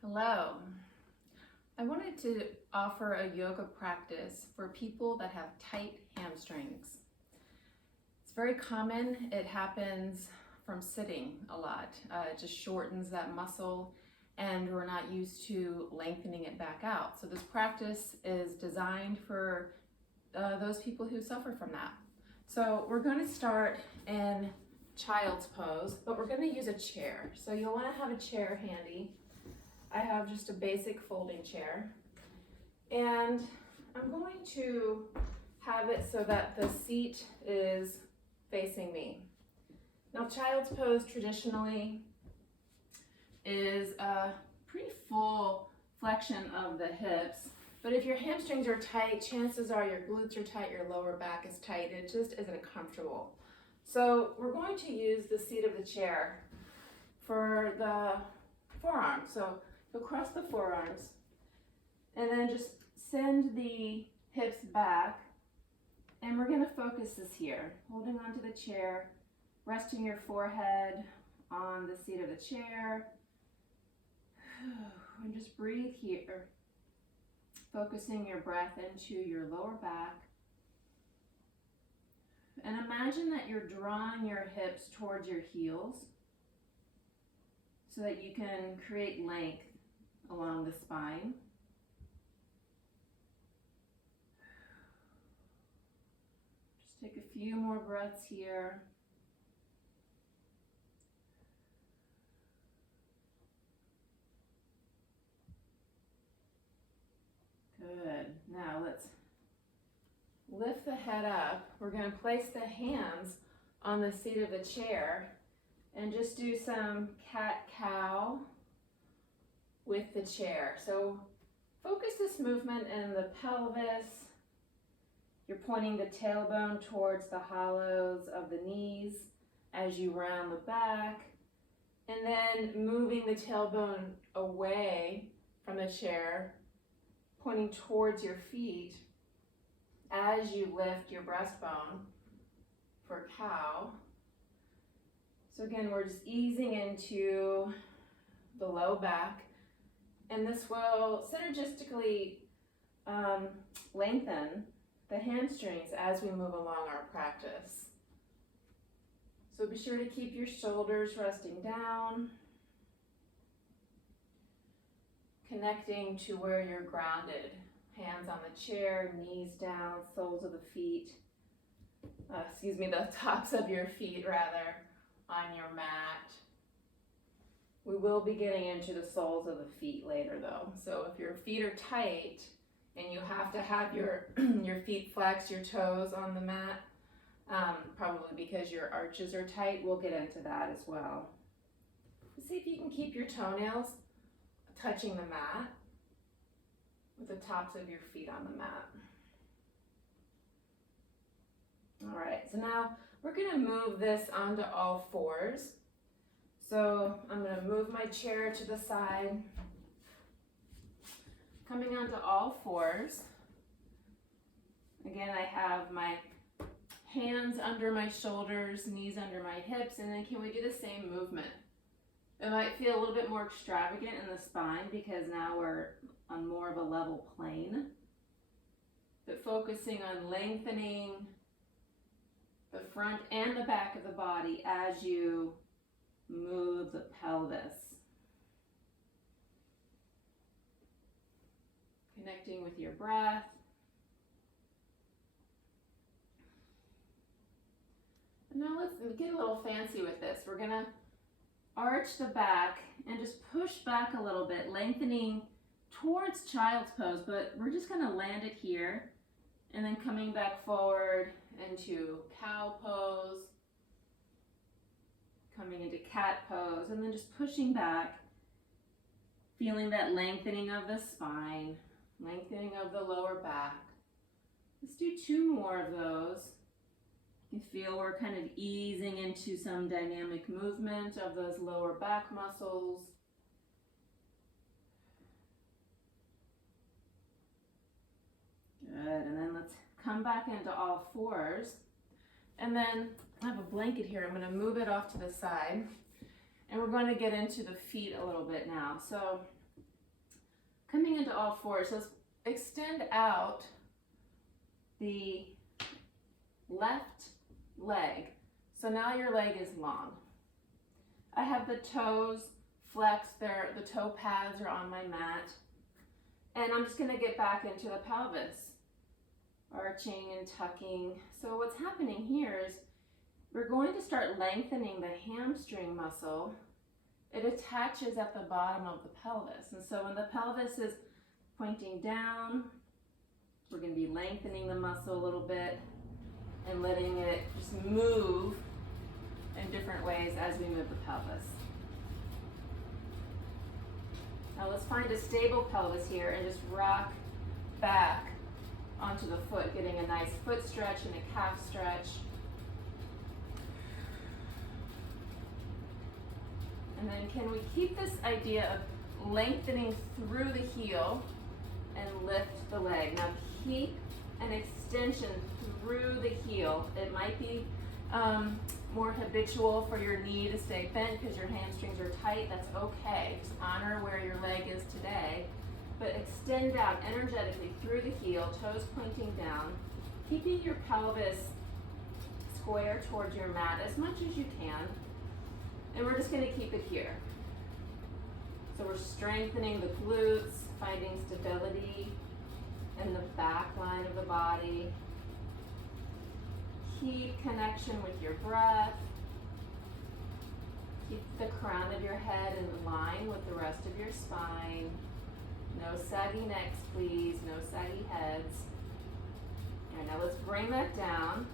Hello. I wanted to offer a yoga practice for people that have tight hamstrings. It's very common. It happens from sitting a lot. It just shortens that muscle and we're not used to lengthening it back out. So this practice is designed for those people who suffer from that. So we're going to start in child's pose, but we're going to use a chair. So you'll want to have a chair handy. I have just a basic folding chair, and I'm going to have it so that the seat is facing me. Now, child's pose traditionally is a pretty full flexion of the hips, but if your hamstrings are tight, chances are your glutes are tight, your lower back is tight, it just isn't comfortable. So we're going to use the seat of the chair for the forearms. So across the forearms, and then just send the hips back, and we're going to focus this here, holding onto the chair, resting your forehead on the seat of the chair, and just breathe here, focusing your breath into your lower back, and imagine that you're drawing your hips towards your heels so that you can create length along the spine. Just take a few more breaths here. Good. Now let's lift the head up. We're going to place the hands on the seat of the chair and just do some cat-cow with the chair. So focus this movement in the pelvis. You're pointing the tailbone towards the hollows of the knees as you round the back, and then moving the tailbone away from the chair, pointing towards your feet as you lift your breastbone for cow. So again, we're just easing into the low back, and this will synergistically lengthen the hamstrings as we move along our practice. So be sure to keep your shoulders resting down, connecting to where you're grounded. Hands on the chair, knees down, soles of the feet, the tops of your feet rather, on your mat. We will be getting into the soles of the feet later though. So if your feet are tight and you have to have your feet flexed, your toes on the mat, probably because your arches are tight, we'll get into that as well. See if you can keep your toenails touching the mat with the tops of your feet on the mat. All right, so now we're going to move this onto all fours. So I'm going to move my chair to the side, coming onto all fours. Again, I have my hands under my shoulders, knees under my hips, and then can we do the same movement? It might feel a little bit more extravagant in the spine because now we're on more of a level plane, but focusing on lengthening the front and the back of the body as you move the pelvis. Connecting with your breath. And now let's get a little fancy with this. We're going to arch the back and just push back a little bit, lengthening towards child's pose, but we're just going to land it here and then coming back forward into cow pose, coming into cat pose, and then just pushing back, feeling that lengthening of the spine, lengthening of the lower back. Let's do 2 more of those. You can feel we're kind of easing into some dynamic movement of those lower back muscles. Good, and then let's come back into all fours. And then I have a blanket here. I'm going to move it off to the side. And we're going to get into the feet a little bit now. So Coming into all fours, let's extend out the left leg. So now your leg is long. I have the toes flexed there, the toe pads are on my mat. And I'm just gonna get back into the pelvis, arching and tucking. So what's happening here is we're going to start lengthening the hamstring muscle. It attaches at the bottom of the pelvis. And so when the pelvis is pointing down, we're going to be lengthening the muscle a little bit and letting it just move in different ways as we move the pelvis. Now let's find a stable pelvis here and just rock back onto the foot, getting a nice foot stretch and a calf stretch. And then can we keep this idea of lengthening through the heel and lift the leg? Now keep an extension through the heel. It might be more habitual for your knee to stay bent because your hamstrings are tight. That's okay. Just honor where your leg is today. But extend out energetically through the heel, toes pointing down, keeping your pelvis square towards your mat as much as you can. And we're just going to keep it here. So we're strengthening the glutes, finding stability in the back line of the body. Keep connection with your breath. Keep the crown of your head in line with the rest of your spine. No saggy necks, please. No saggy heads. All right, now let's bring that down.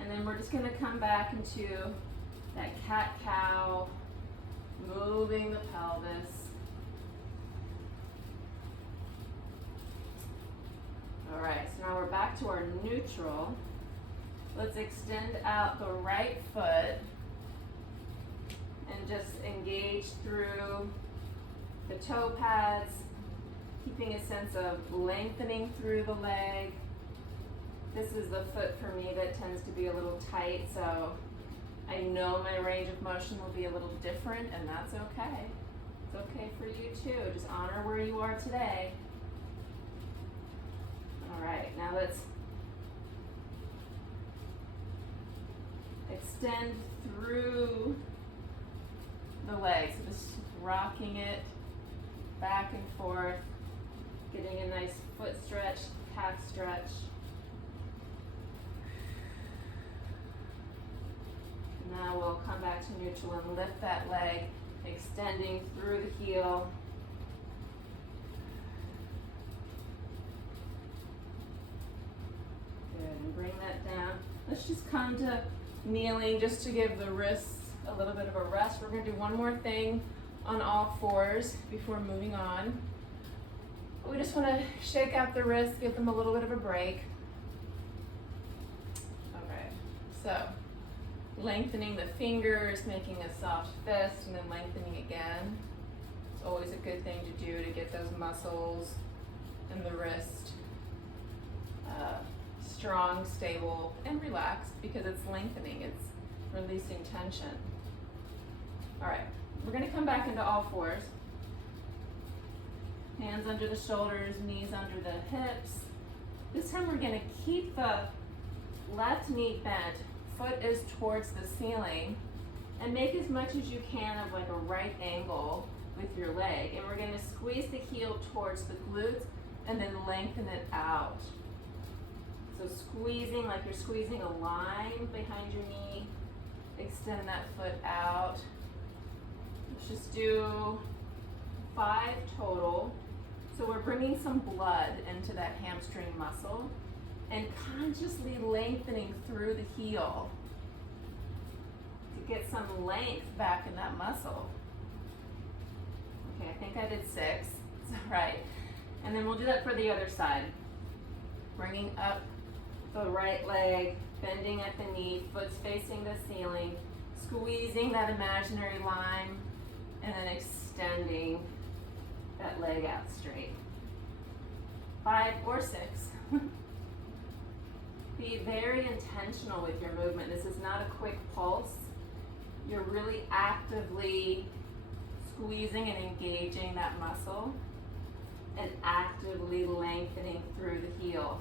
And then we're just going to come back into that cat-cow, moving the pelvis. All right, so now we're back to our neutral. Let's extend out the right foot and just engage through the toe pads, keeping a sense of lengthening through the leg. This is the foot for me that tends to be a little tight, so I know my range of motion will be a little different, and that's okay. It's okay for you too. Just honor where you are today. All right, now let's extend through the legs. So just rocking it back and forth, getting a nice foot stretch, calf stretch. Now we'll come back to neutral and lift that leg, extending through the heel. Good, and bring that down. Let's just come to kneeling just to give the wrists a little bit of a rest. We're going to do one more thing on all fours before moving on. We just want to shake out the wrists, give them a little bit of a break. Okay, so lengthening the fingers, making a soft fist, and then lengthening again. It's always a good thing to do to get those muscles in the wrist strong, stable, and relaxed because it's lengthening, it's releasing tension. All right, we're going to come back into all fours. Hands under the shoulders, knees under the hips. This time we're going to keep the left knee bent, foot is towards the ceiling, and make as much as you can of like a right angle with your leg. And we're going to squeeze the heel towards the glutes and then lengthen it out. So squeezing like you're squeezing a line behind your knee. Extend that foot out. Let's just do 5 total. So we're bringing some blood into that hamstring muscle and consciously lengthening through the heel to get some length back in that muscle. Okay, I think I did 6. It's all right. And then we'll do that for the other side. Bringing up the right leg, bending at the knee, foot's facing the ceiling, squeezing that imaginary line, and then extending that leg out straight. 5 or 6. Be very intentional with your movement. This is not a quick pulse. You're really actively squeezing and engaging that muscle. and actively lengthening through the heel.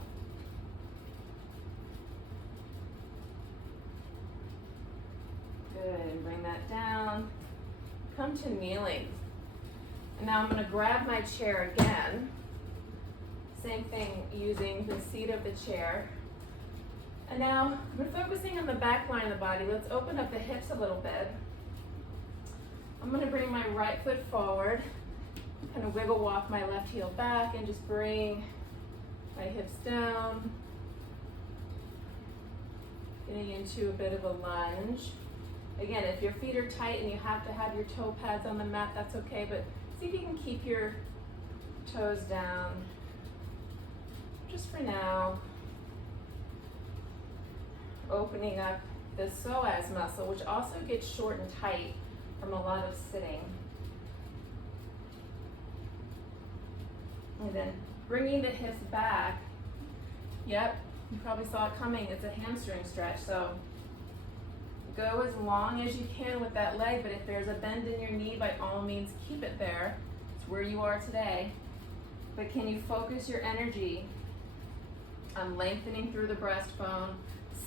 Good, and bring that down. Come to kneeling. And now I'm going to grab my chair again. Same thing, using the seat of the chair. And now we're focusing on the back line of the body. Let's open up the hips a little bit. I'm going to bring my right foot forward, kind of wiggle walk my left heel back, and just bring my hips down, getting into a bit of a lunge. Again, if your feet are tight and you have to have your toe pads on the mat, that's okay, but see if you can keep your toes down just for now. Opening up the psoas muscle, which also gets short and tight from a lot of sitting. And then bringing the hips back. Yep, you probably saw it coming. It's a hamstring stretch, so go as long as you can with that leg, but if there's a bend in your knee, by all means keep it there. It's where you are today. But can you focus your energy on lengthening through the breastbone,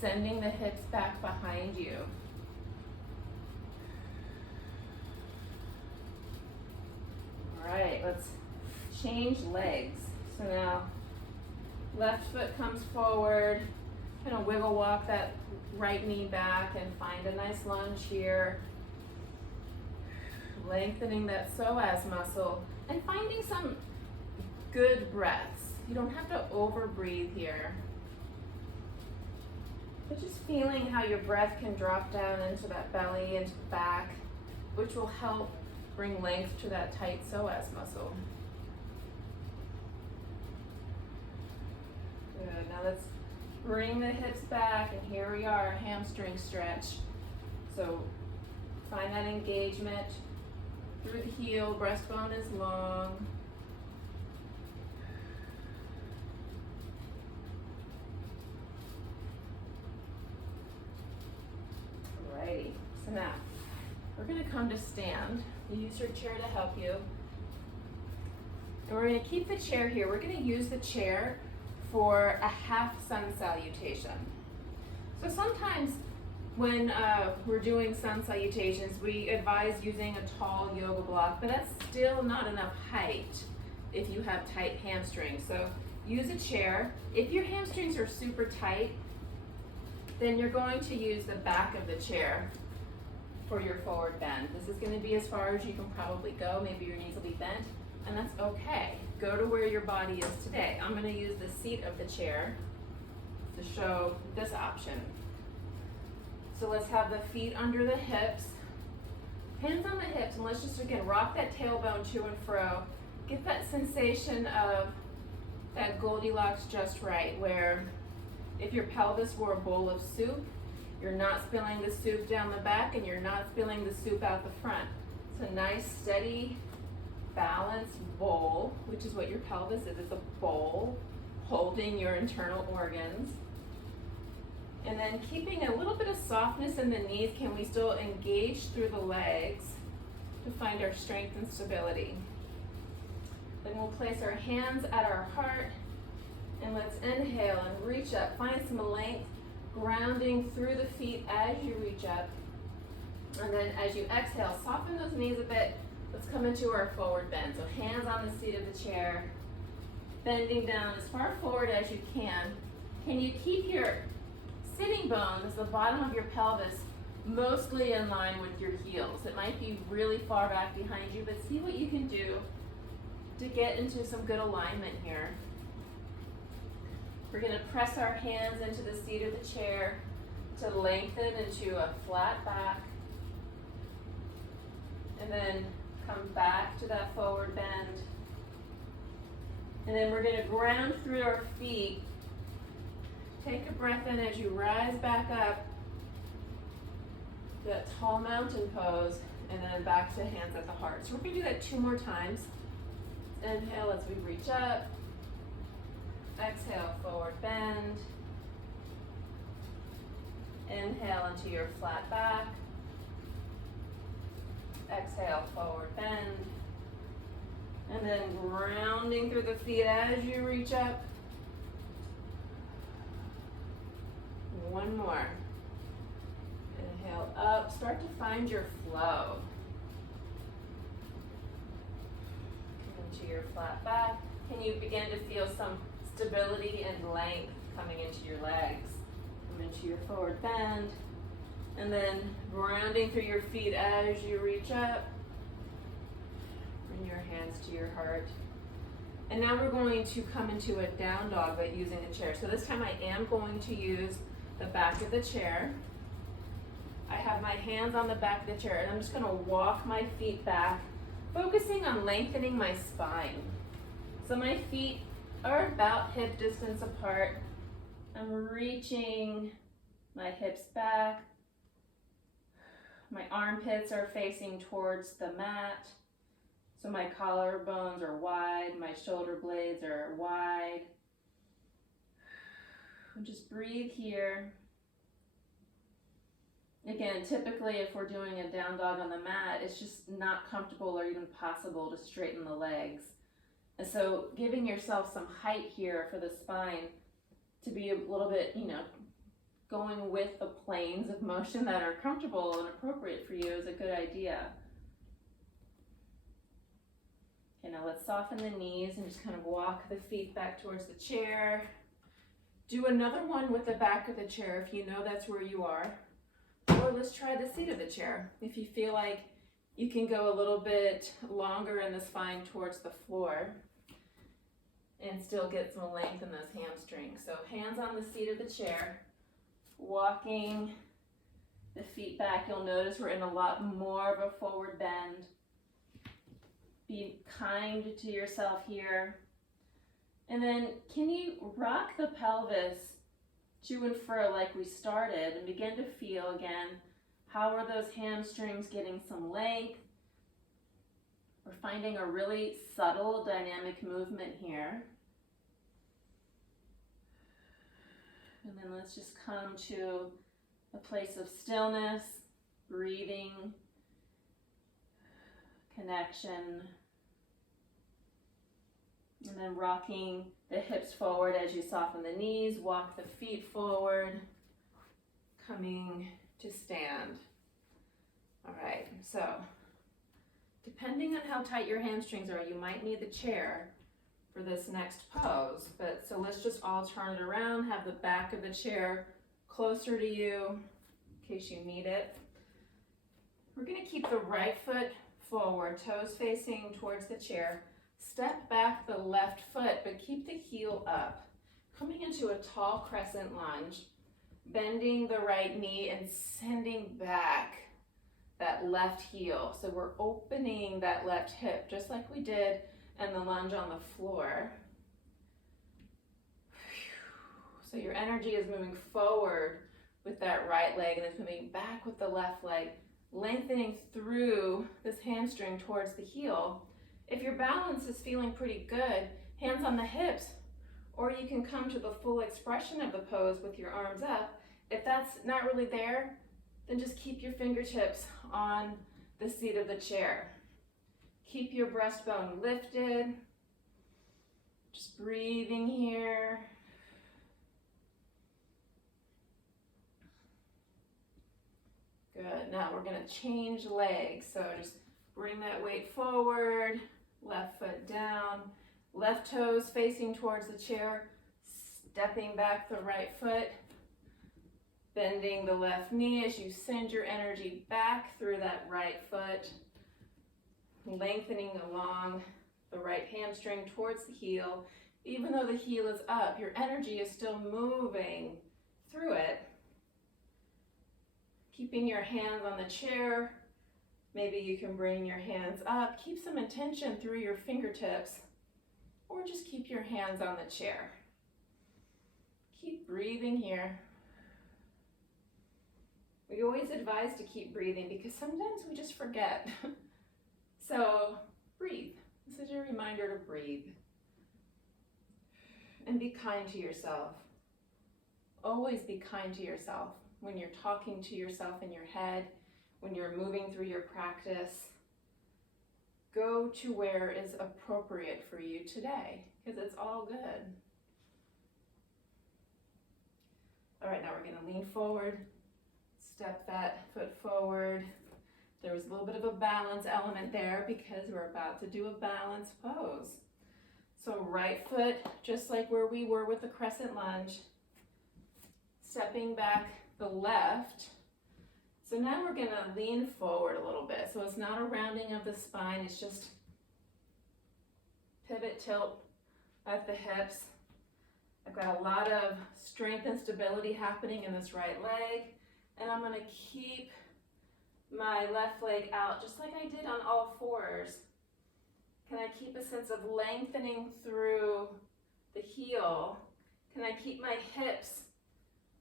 sending the hips back behind you? All right, let's change legs. So now left foot comes forward, kind of wiggle walk that right knee back and find a nice lunge here. Lengthening that psoas muscle and finding some good breaths. You don't have to over breathe here. But just feeling how your breath can drop down into that belly, into the back, which will help bring length to that tight psoas muscle. Good, now let's bring the hips back, and here we are, hamstring stretch. So find that engagement through the heel, breastbone is long. Alrighty, so now we're going to come to stand. You use your chair to help you. And we're going to keep the chair here. We're going to use the chair for a half sun salutation. So sometimes when we're doing sun salutations, we advise using a tall yoga block, but that's still not enough height if you have tight hamstrings. So use a chair. If your hamstrings are super tight, then you're going to use the back of the chair for your forward bend. This is going to be as far as you can probably go. Maybe your knees will be bent, and that's okay. Go to where your body is today. I'm going to use the seat of the chair to show this option. So let's have the feet under the hips, hands on the hips, and let's just again rock that tailbone to and fro. Get that sensation of that Goldilocks just right, where if your pelvis were a bowl of soup, you're not spilling the soup down the back and you're not spilling the soup out the front. It's a nice, steady, balanced bowl, which is what your pelvis is. It's a bowl holding your internal organs. And then keeping a little bit of softness in the knees, can we still engage through the legs to find our strength and stability? Then we'll place our hands at our heart, and let's inhale and reach up. Find some length, grounding through the feet as you reach up. And then as you exhale, soften those knees a bit. Let's come into our forward bend. So hands on the seat of the chair, bending down as far forward as you can. Can you keep your sitting bones, the bottom of your pelvis, mostly in line with your heels? It might be really far back behind you, but see what you can do to get into some good alignment here. We're going to press our hands into the seat of the chair to lengthen into a flat back. And then come back to that forward bend. And then we're going to ground through our feet. Take a breath in as you rise back up. That tall mountain pose, and then back to hands at the heart. So we're going to do that 2 more times. Inhale as we reach up. Exhale, forward bend. Inhale into your flat back. Exhale, forward bend. And then grounding through the feet as you reach up. One more. Inhale up, start to find your flow. Come into your flat back. Can you begin to feel some stability and length coming into your legs? Come into your forward bend. And then grounding through your feet as you reach up. Bring your hands to your heart. And now we're going to come into a down dog, but using a chair. So this time I am going to use the back of the chair. I have my hands on the back of the chair, and I'm just going to walk my feet back, focusing on lengthening my spine. So my feet are about hip distance apart. I'm reaching my hips back. My armpits are facing towards the mat. So my collarbones are wide, my shoulder blades are wide. And just breathe here. Again, typically if we're doing a down dog on the mat, it's just not comfortable or even possible to straighten the legs. And so giving yourself some height here for the spine to be a little bit, going with the planes of motion that are comfortable and appropriate for you is a good idea. Okay, now let's soften the knees and just kind of walk the feet back towards the chair. Do another one with the back of the chair if you know that's where you are. Or let's try the seat of the chair. If you feel like you can go a little bit longer in the spine towards the floor and still get some length in those hamstrings. So hands on the seat of the chair, walking the feet back. You'll notice we're in a lot more of a forward bend. Be kind to yourself here. And then can you rock the pelvis to and fro like we started and begin to feel again, how are those hamstrings getting some length? We're finding a really subtle dynamic movement here. And then let's just come to a place of stillness, breathing, connection. And then rocking the hips forward as you soften the knees, walk the feet forward, coming to stand. All right, so depending on how tight your hamstrings are, you might need the chair for this next pose. But so let's just all turn it around, have the back of the chair closer to you in case you need it. We're gonna keep the right foot forward, toes facing towards the chair. Step back the left foot, but keep the heel up. Coming into a tall crescent lunge, bending the right knee and sending back that left heel. So we're opening that left hip, just like we did in the lunge on the floor. So your energy is moving forward with that right leg and it's moving back with the left leg, lengthening through this hamstring towards the heel. If your balance is feeling pretty good, hands on the hips, or you can come to the full expression of the pose with your arms up. If that's not really there, then just keep your fingertips on the seat of the chair. Keep your breastbone lifted. Just breathing here. Good. Now we're going to change legs. So just bring that weight forward. Left foot down, left toes facing towards the chair, stepping back the right foot, bending the left knee as you send your energy back through that right foot, lengthening along the right hamstring towards the heel. Even though the heel is up, your energy is still moving through it. Keeping your hands on the chair. Maybe you can bring your hands up, keep some intention through your fingertips, or just keep your hands on the chair. Keep breathing here. We always advise to keep breathing because sometimes we just forget. So breathe. This is your reminder to breathe. And be kind to yourself. Always be kind to yourself when you're talking to yourself in your head, when you're moving through your practice. go to where is appropriate for you today, because it's all good. All right, now we're gonna lean forward, step that foot forward. There was a little bit of a balance element there because we're about to do a balance pose. So right foot, just like where we were with the crescent lunge, stepping back the left. So now we're gonna lean forward a little bit. So it's not a rounding of the spine, it's just pivot, tilt at the hips. I've got a lot of strength and stability happening in this right leg, and I'm gonna keep my left leg out just like I did on all fours. Can I keep a sense of lengthening through the heel? Can I keep my hips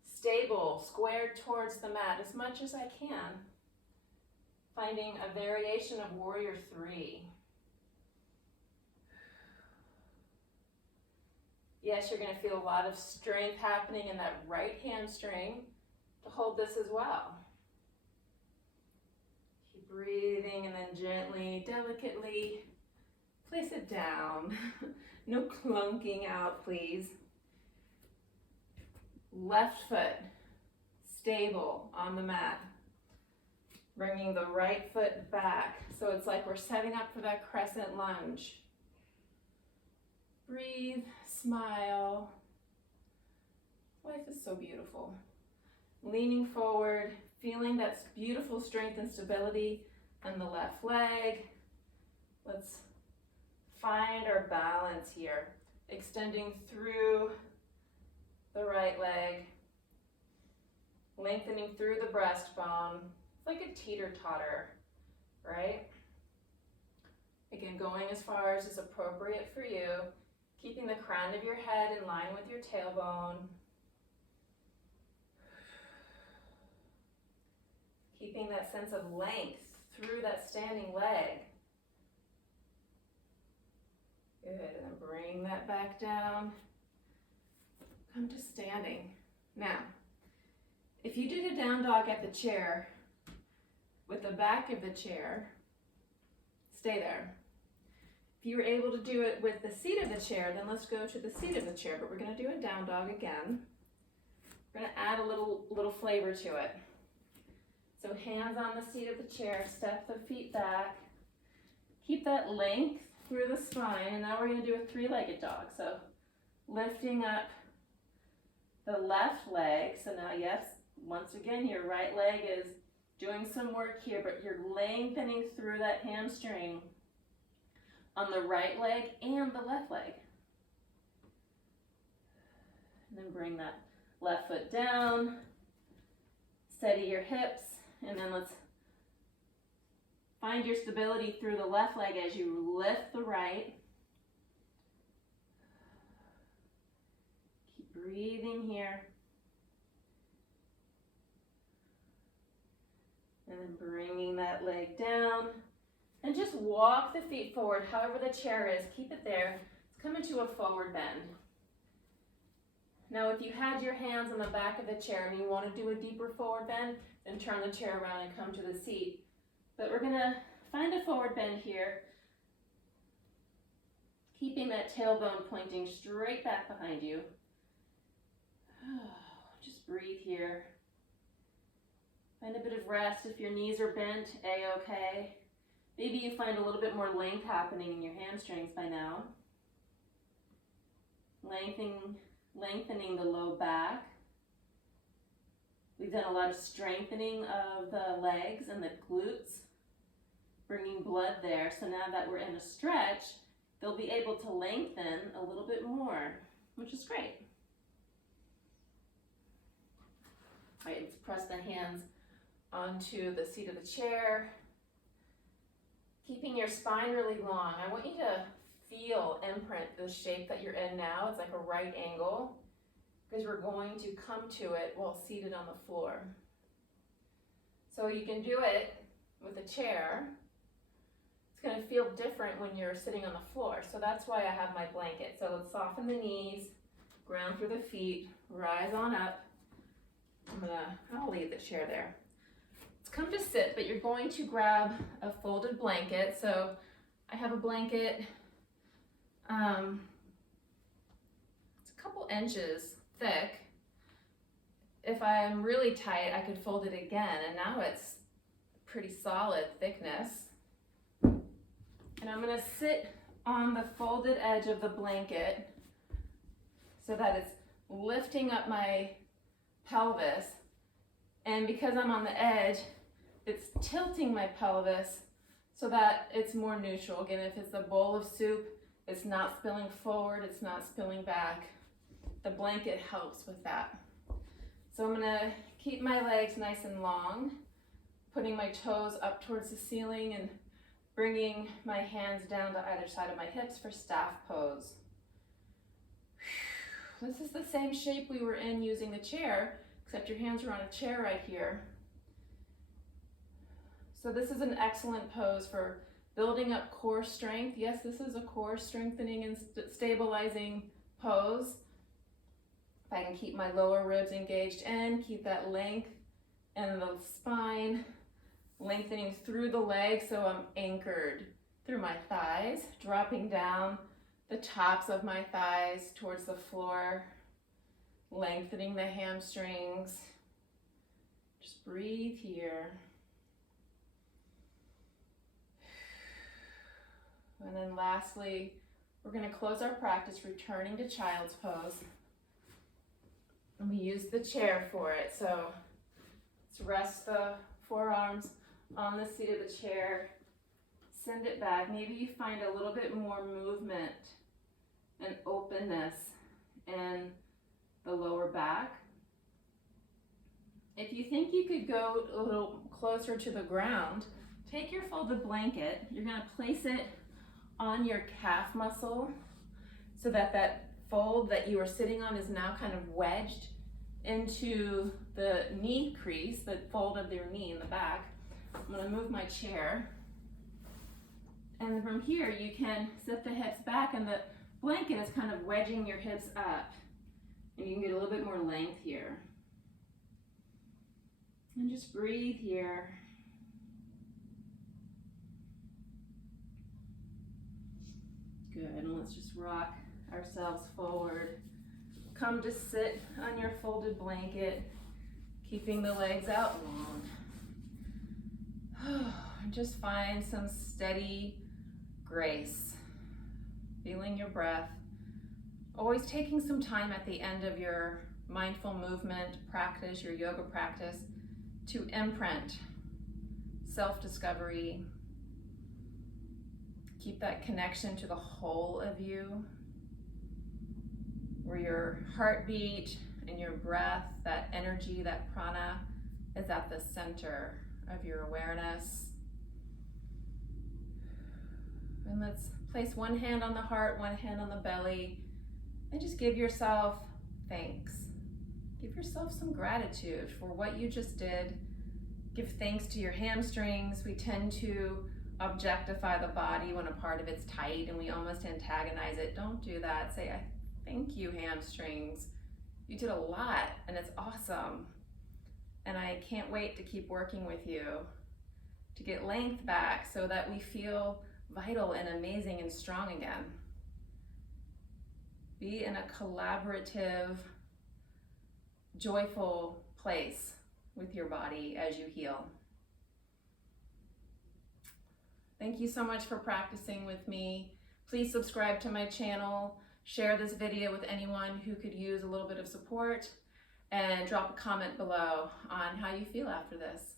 stable, squared towards the mat as much as I can? Finding a variation of warrior 3. Yes, you're going to feel a lot of strength happening in that right hamstring to hold this as well. Keep breathing and then gently, delicately place it down. No clunking out, please. Left foot stable on the mat. Bringing the right foot back. So it's like we're setting up for that crescent lunge. Breathe, smile. Life is so beautiful. Leaning forward, feeling that beautiful strength and stability on the left leg. Let's find our balance here. Extending through the right leg. Lengthening through the breastbone. It's like a teeter-totter, right? Again, going as far as is appropriate for you. Keeping the crown of your head in line with your tailbone. Keeping that sense of length through that standing leg. Good, and then bring that back down. Come to standing. Now, if you did a down dog at the chair, with the back of the chair, stay there. If you were able to do it with the seat of the chair, then let's go to the seat of the chair, but we're gonna do a down dog again. We're gonna add a little flavor to it. So hands on the seat of the chair, step the feet back, keep that length through the spine, and now we're gonna do a 3-legged dog. So lifting up the left leg. So now, yes, once again, your right leg is doing some work here, but you're lengthening through that hamstring on the right leg and the left leg. And then bring that left foot down, steady your hips, and then let's find your stability through the left leg as you lift the right. Keep breathing here. And then bringing that leg down. And just walk the feet forward, however the chair is, keep it there. Let's come into a forward bend. Now if you had your hands on the back of the chair and you want to do a deeper forward bend, then turn the chair around and come to the seat. But we're gonna find a forward bend here, keeping that tailbone pointing straight back behind you. Just breathe here. Find a bit of rest. If your knees are bent, A-okay. Maybe you find a little bit more length happening in your hamstrings by now. Lengthening the low back. We've done a lot of strengthening of the legs and the glutes, bringing blood there. So now that we're in a stretch, they'll be able to lengthen a little bit more, which is great. All right, let's press the hands onto the seat of the chair. Keeping your spine really long. I want you to imprint the shape that you're in now. It's like a right angle because we're going to come to it while seated on the floor. So you can do it with a chair. It's going to feel different when you're sitting on the floor. So that's why I have my blanket. So let's soften the knees, ground through the feet, rise on up. I'll leave the chair there. Let's come to sit, but you're going to grab a folded blanket. So I have a blanket. It's a couple inches thick. If I'm really tight, I could fold it again, and now it's pretty solid thickness. And I'm gonna sit on the folded edge of the blanket so that it's lifting up my pelvis. And because I'm on the edge, it's tilting my pelvis so that it's more neutral. Again, if it's a bowl of soup, it's not spilling forward, it's not spilling back. The blanket helps with that. So I'm gonna keep my legs nice and long, putting my toes up towards the ceiling and bringing my hands down to either side of my hips for staff pose. This is the same shape we were in using the chair, except your hands are on a chair right here. So this is an excellent pose for building up core strength. Yes, this is a core strengthening and stabilizing pose. If I can keep my lower ribs engaged in, keep that length in the spine, lengthening through the legs so I'm anchored through my thighs, dropping down the tops of my thighs towards the floor, lengthening the hamstrings. Just breathe here. And then lastly, we're going to close our practice returning to child's pose. And we use the chair for it. So let's rest the forearms on the seat of the chair. Send it back. Maybe you find a little bit more movement and openness in the lower back. If you think you could go a little closer to the ground, take your folded blanket. You're going to place it on your calf muscle so that that fold that you were sitting on is now kind of wedged into the knee crease, the fold of your knee in the back. I'm going to move my chair. And from here, you can sit the hips back, and the blanket is kind of wedging your hips up. And you can get a little bit more length here. And just breathe here. Good, and let's just rock ourselves forward. Come to sit on your folded blanket, keeping the legs out long. Just find some steady grace. Feeling your breath. Always taking some time at the end of your mindful movement practice, your yoga practice, to imprint self-discovery. Keep that connection to the whole of you, where your heartbeat and your breath, that energy, that prana, is at the center of your awareness. And let's place one hand on the heart, one hand on the belly, and just give yourself thanks. Give yourself some gratitude for what you just did. Give thanks to your hamstrings. We tend to objectify the body when a part of it's tight and we almost antagonize it. Don't do that. Say, I thank you, hamstrings. You did a lot and it's awesome. And I can't wait to keep working with you to get length back so that we feel vital and amazing and strong again. Be in a collaborative, joyful place with your body as you heal. Thank you so much for practicing with me. Please subscribe to my channel, share this video with anyone who could use a little bit of support, and drop a comment below on how you feel after this.